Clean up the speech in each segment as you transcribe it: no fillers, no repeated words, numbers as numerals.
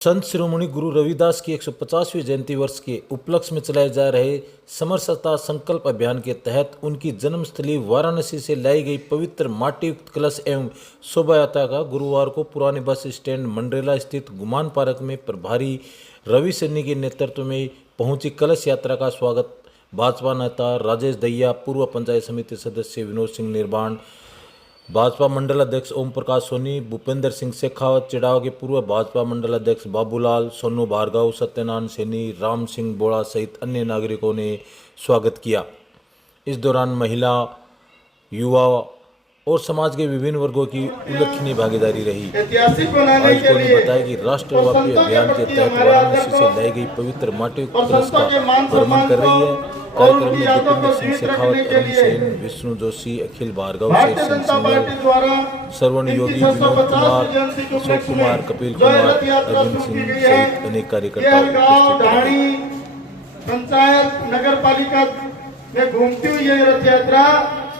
संत शिरोमणि गुरु रविदास की 150वीं जयंती वर्ष के उपलक्ष्य में चलाए जा रहे समरसता संकल्प अभियान के तहत उनकी जन्मस्थली वाराणसी से लाई गई पवित्र माटीयुक्त कलश एवं शोभा यात्रा का गुरुवार को पुराने बस स्टैंड मंडरेला स्थित गुमान पार्क में प्रभारी रवि सन्नी के नेतृत्व में पहुंची कलश यात्रा का स्वागत भाजपा नेता राजेश दहिया, पूर्व पंचायत समिति सदस्य विनोद सिंह निर्वाण, भाजपा मंडल अध्यक्ष ओम प्रकाश सोनी, भूपेंद्र सिंह शेखावत, चिड़ाव के पूर्व भाजपा मंडल अध्यक्ष बाबूलाल, सोनू भार्गव, सत्यनारायण सैनी, राम सिंह बोड़ा सहित अन्य नागरिकों ने स्वागत किया। इस दौरान महिला, युवा और समाज के विभिन्न वर्गों की उल्लेखनीय भागीदारी रही। आयोजकों ने बताया कि राष्ट्रव्यापी अभियान के तहत वाराणसी से लाई गई पवित्र माटीयुक्त कलश का भ्रमण कर रही है। कार्यक्रम में भूपेंद्र सिंह शेखावत, अरुण सेन, विष्णु जोशी, अखिल भार्गव, शेर सिंह सिंगल, श्रवण योगी, विनोद कुमार, अशोक कुमार, कपिल कुमार, अरविंद सिंह सहित अनेक कार्यकर्ता उपस्थित रहे। पंचायत नगर पालिका में घूमती हुई ये रथ यात्रा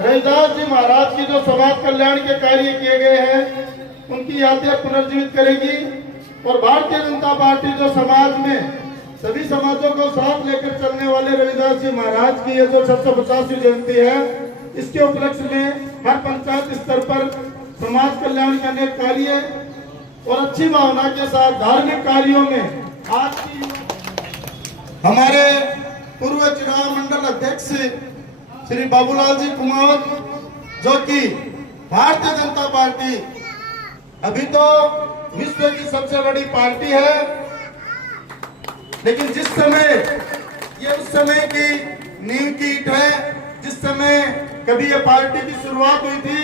रविदास जी महाराज की जो समाज कल्याण के कार्य किए गए हैं उनकी यात्रा पुनर्जीवित करेगी और भारतीय जनता पार्टी जो समाज में सभी समाजों को साथ लेकर चलने वाले रविदास जी महाराज की ये जो 650वीं जयंती है इसके उपलक्ष्य में हर पंचायत स्तर पर समाज कल्याण के अनेक कार्य और अच्छी भावना के साथ धार्मिक कार्यों में आज की हमारे पूर्व चुनाव मंडल अध्यक्ष श्री बाबूलाल जी कुमावत, जो कि भारतीय जनता पार्टी अभी तो विश्व की सबसे बड़ी पार्टी है, लेकिन जिस समय ये उस समय की नींव की ईंट है, जिस समय कभी ये पार्टी की शुरुआत हुई थी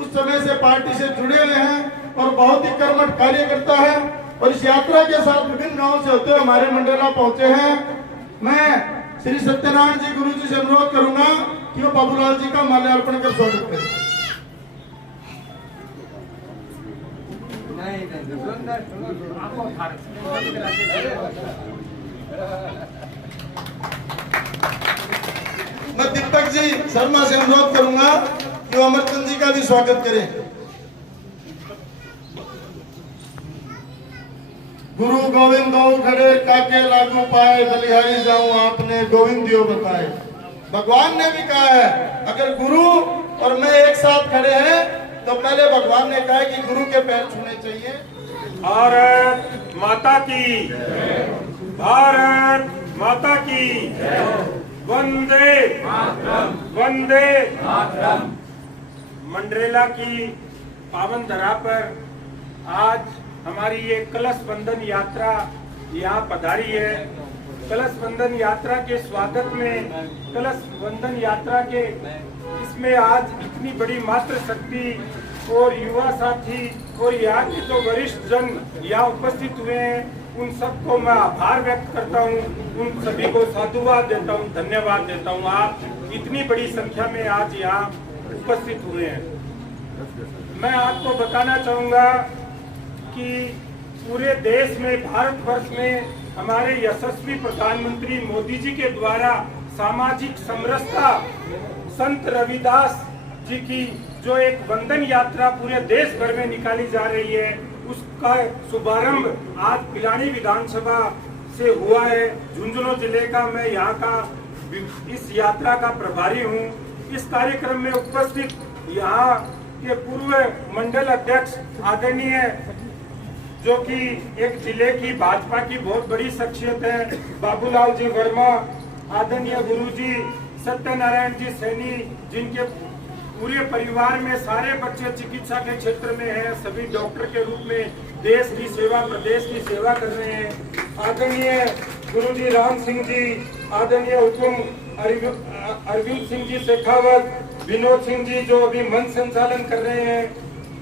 उस समय से पार्टी से जुड़े हुए हैं और बहुत ही कर्मठ कार्य करता है और इस यात्रा के साथ विभिन्न गांवों से होते हुए हमारे मंडला पहुंचे हैं। मैं श्री सत्यनारायण जी गुरु जी से अनुरोध करूंगा कि वो बाबूलाल जी का माल्यार्पण कर स्वागत करें। मैं दीपक जी शर्मा से अनुरोध करूंगा कि वो अमरचंद जी का भी स्वागत करें। गुरु गोविंद दो खड़े काके लागू पाए, बलिहारी जाऊं आपने गोविंद दियो बताए। भगवान ने भी कहा है अगर गुरु और मैं एक साथ खड़े हैं तो पहले भगवान ने कहा है कि गुरु के पैर छूने चाहिए। भारत माता की, भारत माता की, वंदे वंदे। मंडरेला की पावन धरा पर आज हमारी ये कलश बंधन यात्रा यहाँ पधारी है। कलश बंधन यात्रा के स्वागत में, कलश बंधन यात्रा के इसमें आज इतनी बड़ी मातृ शक्ति और युवा साथी और यहाँ के जो वरिष्ठ जन यहाँ उपस्थित हुए हैं उन सबको मैं आभार व्यक्त करता हूँ, उन सभी को साधुवाद देता हूँ, धन्यवाद देता हूँ। आप इतनी बड़ी संख्या में आज यहाँ उपस्थित हुए हैं। मैं आपको बताना चाहूँगा कि पूरे देश में, भारतवर्ष में हमारे यशस्वी प्रधानमंत्री मोदी जी के द्वारा सामाजिक समरसता संत रविदास जी की जो एक वंदन यात्रा पूरे देश भर में निकाली जा रही है उसका शुभारंभ आज पिलानी विधानसभा से हुआ है। झुंझुनू जिले का मैं यहाँ का इस यात्रा का प्रभारी हूँ। इस कार्यक्रम में उपस्थित यहाँ के पूर्व मंडल अध्यक्ष आदरणीय जो कि एक जिले की भाजपा की बहुत बड़ी शख्सियत है बाबूलाल जी वर्मा, आदरणीय गुरुजी सत्यनारायण जी सैनी, जिनके पूरे परिवार में सारे बच्चे चिकित्सा के क्षेत्र में हैं, सभी डॉक्टर के रूप में देश की सेवा, प्रदेश की सेवा कर रहे हैं। आदरणीय गुरुजी राम सिंह जी, आदरणीय हुकुम अरविंद सिंह जी शेखावत, विनोद सिंह जी जो अभी मंच संचालन कर रहे हैं,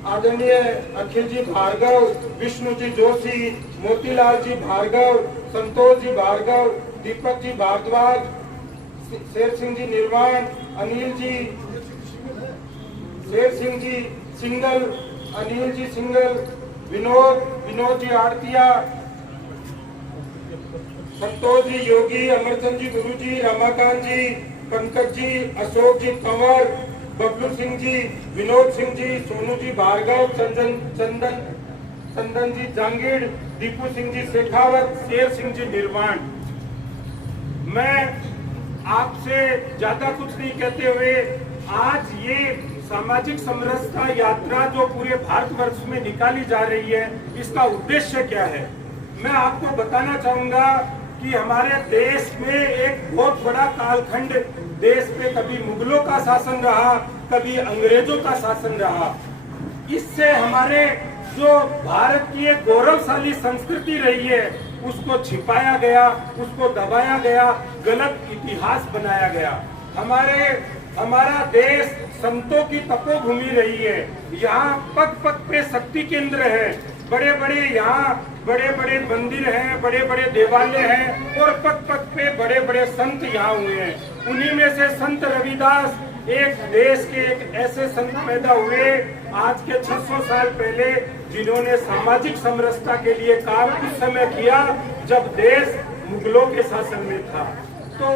आदरणीय अखिल जी भार्गव, विष्णु जी जोशी, मोतीलाल जी भार्गव, संतोष जी भार्गव, दीपक जी भारद्वाज, शेर सिंह जी निर्वाण, अनिल जी, शेर सिंह जी सिंगल, अनिल जी सिंगल, विनोद जी आड़तिया, संतोष जी योगी, अमरचंद जी गुरु जी, रमाकांत जी, पंकज जी, अशोक जी कंवर, बबलू सिंह जी, विनोद सिंह जी, सोनू जी भार्गव, चंदन जी जांगीड़, दीपू सिंह जी शेखावत, शेर सिंह जी निर्वाण। मैं आपसे ज्यादा कुछ नहीं कहते हुए आज ये सामाजिक समरसता यात्रा जो पूरे भारतवर्ष में निकाली जा रही है, इसका उद्देश्य क्या है? मैं आपको बताना चाहूंगा कि हमारे देश में एक बहुत बड़ा कालखंड, देश पे कभी मुगलों का शासन रहा, कभी अंग्रेजों का शासन रहा। इससे हमारे जो भारत की एक गौरवशाली संस्कृति रही है, उसको छिपाया गया, उसको दबाया गया, गलत इतिहास बनाया गया। हमारा देश संतों की तपोभूमि रही है। यहाँ पग पग पे शक्ति केंद्र है, बड़े बड़े मंदिर हैं, बड़े बड़े देवालय हैं और पग पग पे बड़े बड़े संत यहाँ हुए हैं। उन्हीं में से संत रविदास एक देश के एक ऐसे संत पैदा हुए आज के 600 साल पहले, जिन्होंने सामाजिक समरसता के लिए काम उस समय किया जब देश मुगलों के शासन में था। तो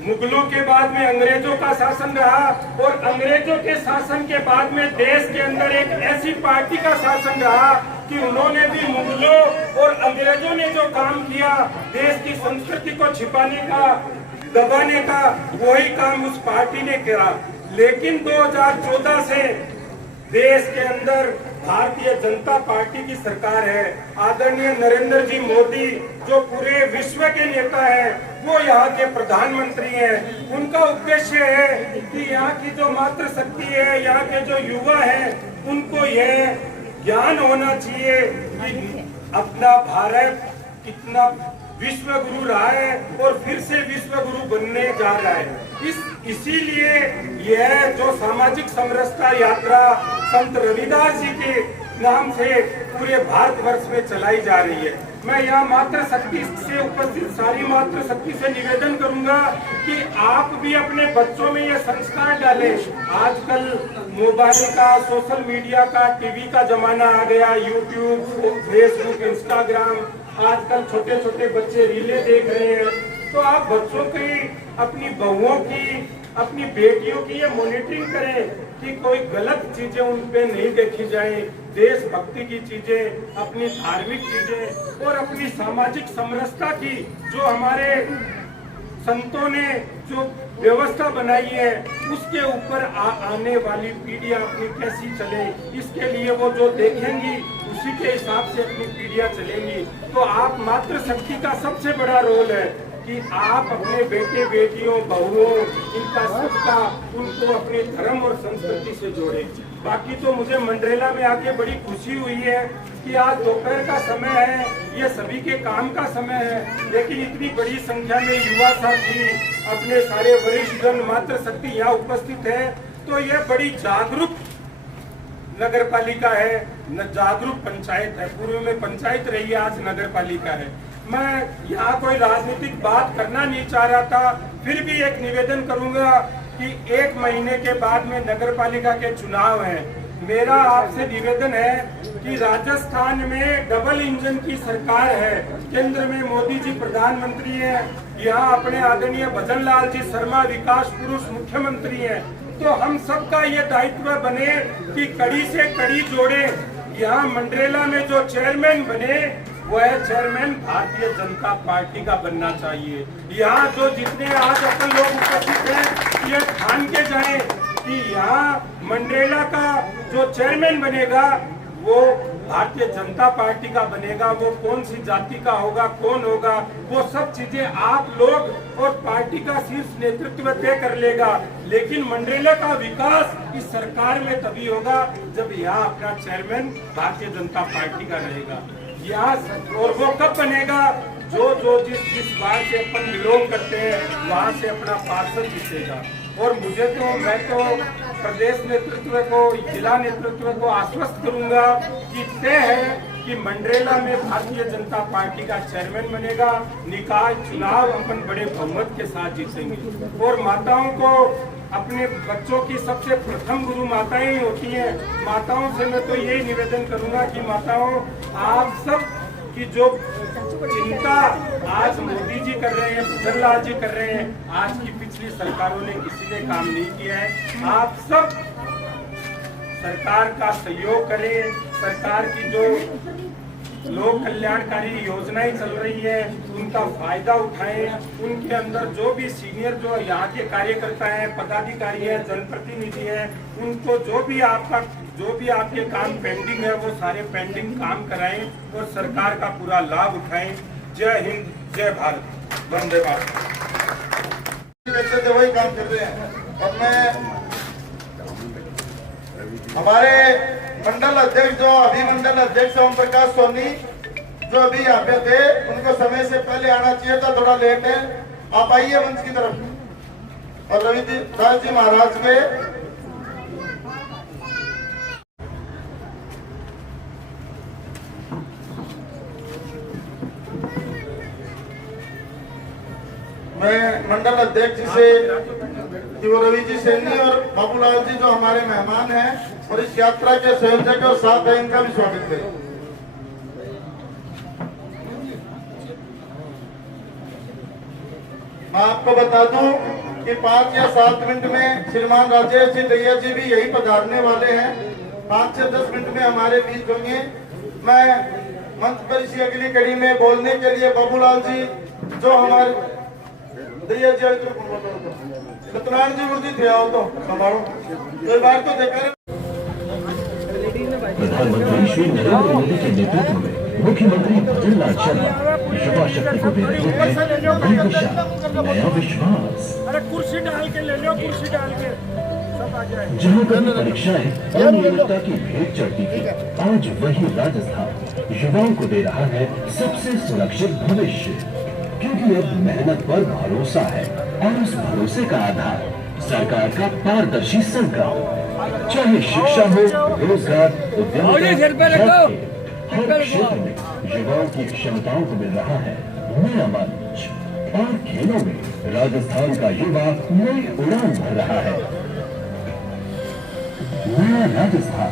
मुगलों के बाद में अंग्रेजों का शासन रहा और अंग्रेजों के शासन के बाद में देश के अंदर एक ऐसी पार्टी का शासन रहा कि उन्होंने भी मुगलों और अंग्रेजों ने जो काम किया, देश की संस्कृति को छिपाने का, दबाने का, वही काम उस पार्टी ने किया। लेकिन 2014 से देश के अंदर भारतीय जनता पार्टी की सरकार है। आदरणीय नरेंद्र जी मोदी जो पूरे विश्व के नेता हैं, वो यहाँ के प्रधानमंत्री हैं। उनका उद्देश्य है कि यहाँ की जो मातृशक्ति है, यहाँ के जो युवा हैं, उनको यह ज्ञान होना चाहिए कि अपना भारत कितना विश्व गुरु रहा है और फिर से विश्व गुरु बनने जा रहा है। इसीलिए यह जो सामाजिक समरसता यात्रा संत रविदास जी के नाम से पूरे भारतवर्ष में चलाई जा रही है। मैं यहाँ मातृशक्ति से उपस्थित सारी मातृशक्ति से निवेदन करूंगा कि आप भी अपने बच्चों में ये संस्कार डालें। आजकल मोबाइल का, सोशल मीडिया का, टीवी का जमाना आ गया, यूट्यूब, फेसबुक, इंस्टाग्राम, आजकल छोटे छोटे बच्चे रीलें देख रहे हैं। तो आप बच्चों की, अपनी बहुओं की, अपनी बेटियों की ये मॉनिटरिंग करें कि कोई गलत चीजें उन पे नहीं देखी जाए। देशभक्ति की चीजें, अपनी धार्मिक चीजें और अपनी सामाजिक समरसता की जो हमारे संतों ने जो व्यवस्था बनाई है, उसके ऊपर आने वाली पीढ़ियां अपनी कैसी चले, इसके लिए वो जो देखेंगी उसी के हिसाब से अपनी पीढ़ियां चलेंगी। तो आप मातृशक्ति का सबसे बड़ा रोल है कि आप अपने बेटे बेटियों, बहुओं, इनका सबका, उनको अपने धर्म और संस्कृति से जोड़ें। बाकी तो मुझे मंडरेला में आके बड़ी खुशी हुई है कि आज दोपहर का समय है, ये सभी के काम का समय है, लेकिन इतनी बड़ी संख्या में युवा साथी, अपने सारे वरिष्ठजन, मातृशक्ति यहाँ उपस्थित है। तो यह बड़ी जागरूक नगर पालिका है, जागरूक पंचायत है। पूर्व में पंचायत रही है, आज नगर पालिका है। मैं यहाँ कोई राजनीतिक बात करना नहीं चाह रहा था, फिर भी एक निवेदन करूंगा कि 1 महीने के बाद में नगर पालिका के चुनाव हैं। मेरा आपसे निवेदन है कि राजस्थान में डबल इंजन की सरकार है, केंद्र में मोदी जी प्रधानमंत्री हैं, यहाँ अपने आदरणीय भजन लाल जी शर्मा विकास पुरुष मुख्यमंत्री हैं। तो हम सबका ये दायित्व बने कि कड़ी से कड़ी जोड़े। यहाँ मंडरेला में जो चेयरमैन बने, वह चेयरमैन भारतीय जनता पार्टी का बनना चाहिए। यहाँ जो जितने आज अपन लोग उपस्थित हैं, ये ठान के जाएं कि यहाँ मंडरेला का जो चेयरमैन बनेगा वो भारतीय जनता पार्टी का बनेगा। वो कौन सी जाति का होगा, कौन होगा, वो सब चीजें आप लोग और पार्टी का शीर्ष नेतृत्व तय कर लेगा। लेकिन मंडरेला का विकास इस सरकार में तभी होगा जब यहाँ अपना चेयरमैन भारतीय जनता पार्टी का रहेगा। यहाँ और वो कब बनेगा, जो जिस बार से अपन बिलोंग करते हैं वहाँ से अपना पार्षद जीतेगा। और मैं तो प्रदेश नेतृत्व को, जिला नेतृत्व को आश्वस्त करूंगा कि तय है कि मंडरेला में भारतीय जनता पार्टी का चेयरमैन बनेगा। निकाय चुनाव अपन बड़े बहुमत के साथ जीतेंगे। और माताओं को, अपने बच्चों की सबसे प्रथम गुरु माताएं ही होती हैं। माताओं से मैं तो यही निवेदन करूंगा कि माताओं, आप सब की जो चिंता आज मोदी जी कर रहे हैं, भजन लाल जी कर रहे हैं, आज की पिछली सरकारों ने किसी ने काम नहीं किया है। आप सब सरकार का सहयोग करें। सरकार की जो लोक कल्याणकारी योजनाएं चल रही है उनका फायदा उठाएं। उनके अंदर जो भी सीनियर जो यहाँ के कार्यकर्ता हैं, पदाधिकारी हैं, जनप्रतिनिधि हैं, उनको जो भी आपके काम पेंडिंग है वो सारे पेंडिंग काम कराएं और सरकार का पूरा लाभ उठाएं। जय हिंद, जय भारत, वंदे मातरम। वैसे वही काम कर रहे हैं। और मैं हमारे मंडल अध्यक्ष जो अभिमंडल अध्यक्ष ओम प्रकाश सोनी जो अभी यहाँ पे थे, उनको समय से पहले आना चाहिए था, थोड़ा लेट है। आप आइए मंच की तरफ। और रविदास जी महाराज के मैं मंडल अध्यक्ष जी से कि वो रवि जी सैनी और बाबूलाल जी जो हमारे मेहमान हैं और इस यात्रा के संयोजक और साथ है, इनका भी स्वागत करें। मैं आपको बता दूं कि 5 या 7 मिनट में श्रीमान राजेश जी दैया जी भी यही पधारने वाले हैं। 5 से 10 मिनट में हमारे बीच होंगे। मैं मंच पर इसी अगली कड़ी में बोलने के लिए बाबूलाल जी जो हमारे दैया जी सत्यनारायण जी गुरु जी थे, आओ तो संभालो। कोई बार तो देखा प्रधानमंत्री श्री नरेंद्र मोदी के नेतृत्व में मुख्यमंत्री भजन लाल शर्मा युवा शक्ति को दे रहे हैं नई दिशा, नया विश्वास। अरे कुर्सी डाल के ले लो, कुर्सी डाल के सब आ जाए। जहाँ कभी परीक्षाएं अनियमितता की भेंट चढ़ती थी, आज वही राजस्थान युवाओं को दे रहा है सबसे सुरक्षित भविष्य, क्योंकि अब मेहनत पर भरोसा है और उस भरोसे का आधार सरकार का पारदर्शी संग्राम। चाहे शिक्षा हो, रोजगार, उद्यमिता, हर क्षेत्र में युवाओं की क्षमताओं को मिल रहा है नया मंच। और खेलों में राजस्थान का युवा नई उड़ान भर रहा है। नया राजस्थान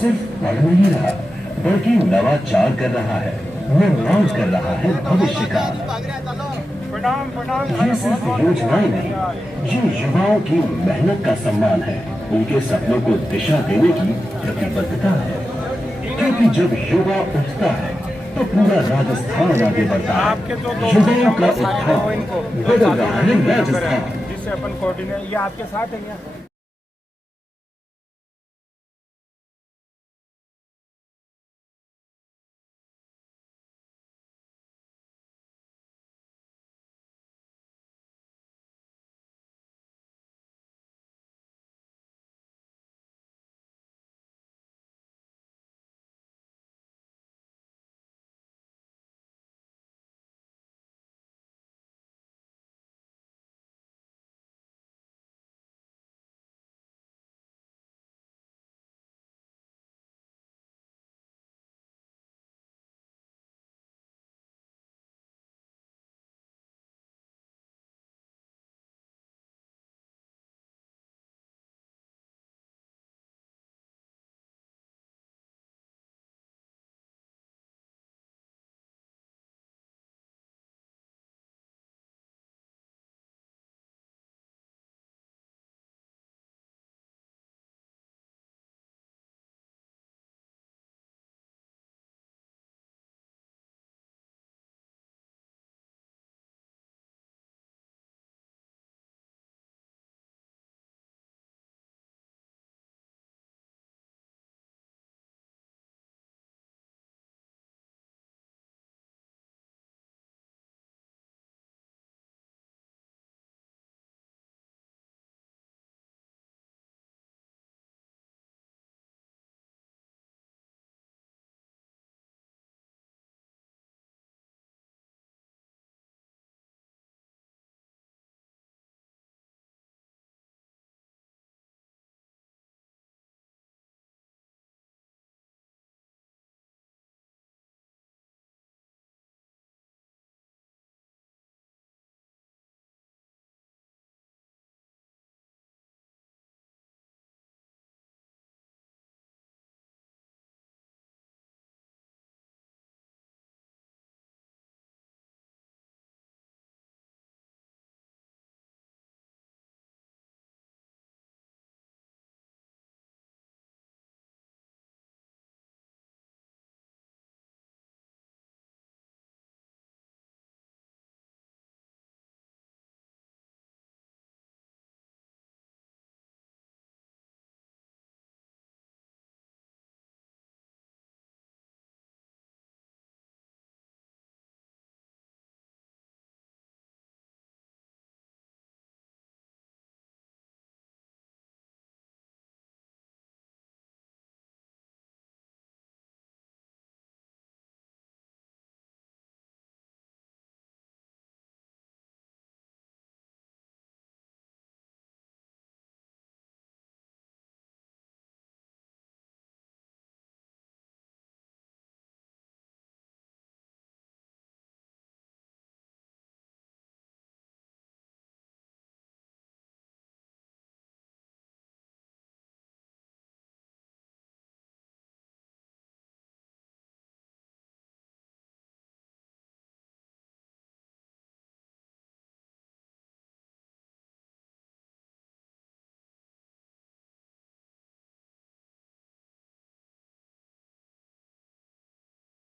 सिर्फ पढ़ नहीं रहा, बल्कि नवाचार कर रहा है, निर्माण कर रहा है भविष्य का। ये सिर्फ योजनाएं नहीं, ये युवाओं की मेहनत का सम्मान है, उनके सपनों को दिशा देने की प्रतिबद्धता है। क्योंकि जब युवा उठता है तो पूरा राजस्थान आगे बढ़ता है। युवाओं का उत्थान बदल रहा है राजस्थान। जिससे अपन कोऑर्डिनेट, ये आपके साथ है।